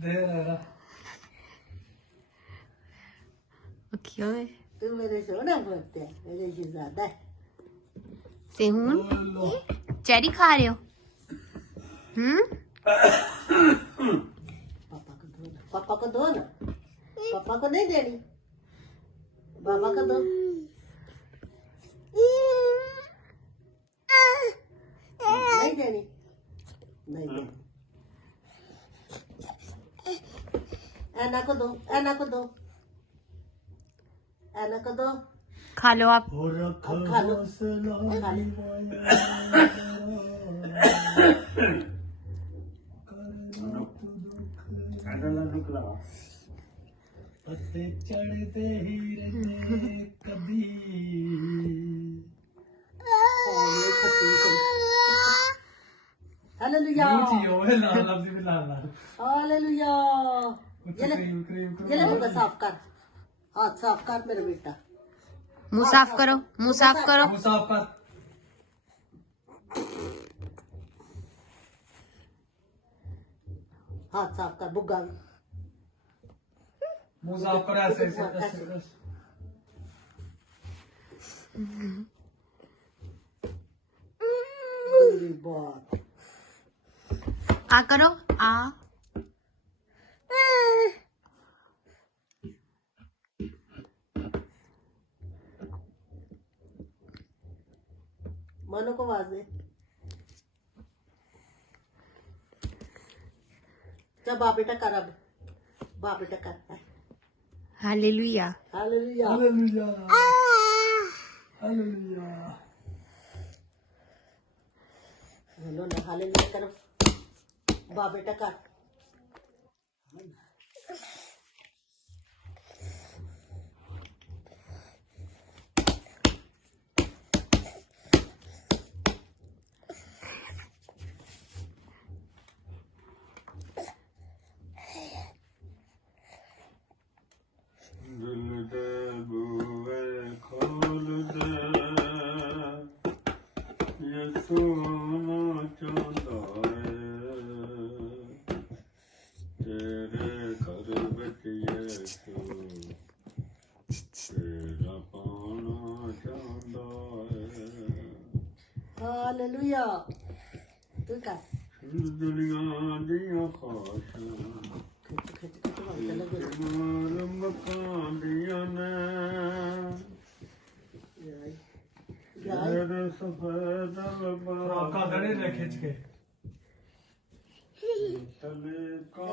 दे रहा क्यों है तू मेरे सोना बोलते है मेरे शहजादा है। सेहून चेरी खा रहे हो? पापा को दो ना, पापा को नहीं देनी, बाबा को दो। नहीं देनी, नहीं देनी। ऐना को दो, ऐना को दो, ऐना को दो। खा लो आप। अब खा लो, खा लो। पत्ते चढ़ते ही रहते कभी हालेलुया, हालेलुया। ये ले मुंह साफ कर, हाथ साफ कर मेरे बेटा। मुंह साफ करो, मुंह साफ करो। मुंह साफ कर। हाथ साफ कर बुग्गा। मुंह साफ कर ऐसे ऐसे मेरी बात आ करो आ। मानो को आवाज दे। चल बाप बेटा कर, अब बाप बेटा कर। Hallelujah, hallelujah, hallelujah, hallelujah. Hello ना, हालेलुया करो, बाप बेटा कर। दिल दे बुए खोल दे, ये सोना चाहता है तेरे घर बिच यीशु, तेरा पाना चाहता है। हालेलुया, तू कर। दुनिया दिया ख्वाहिशां खिच खिच खिच लगे। मकान दिया ने तेरे सफेद आपका गले ले खींच के तले का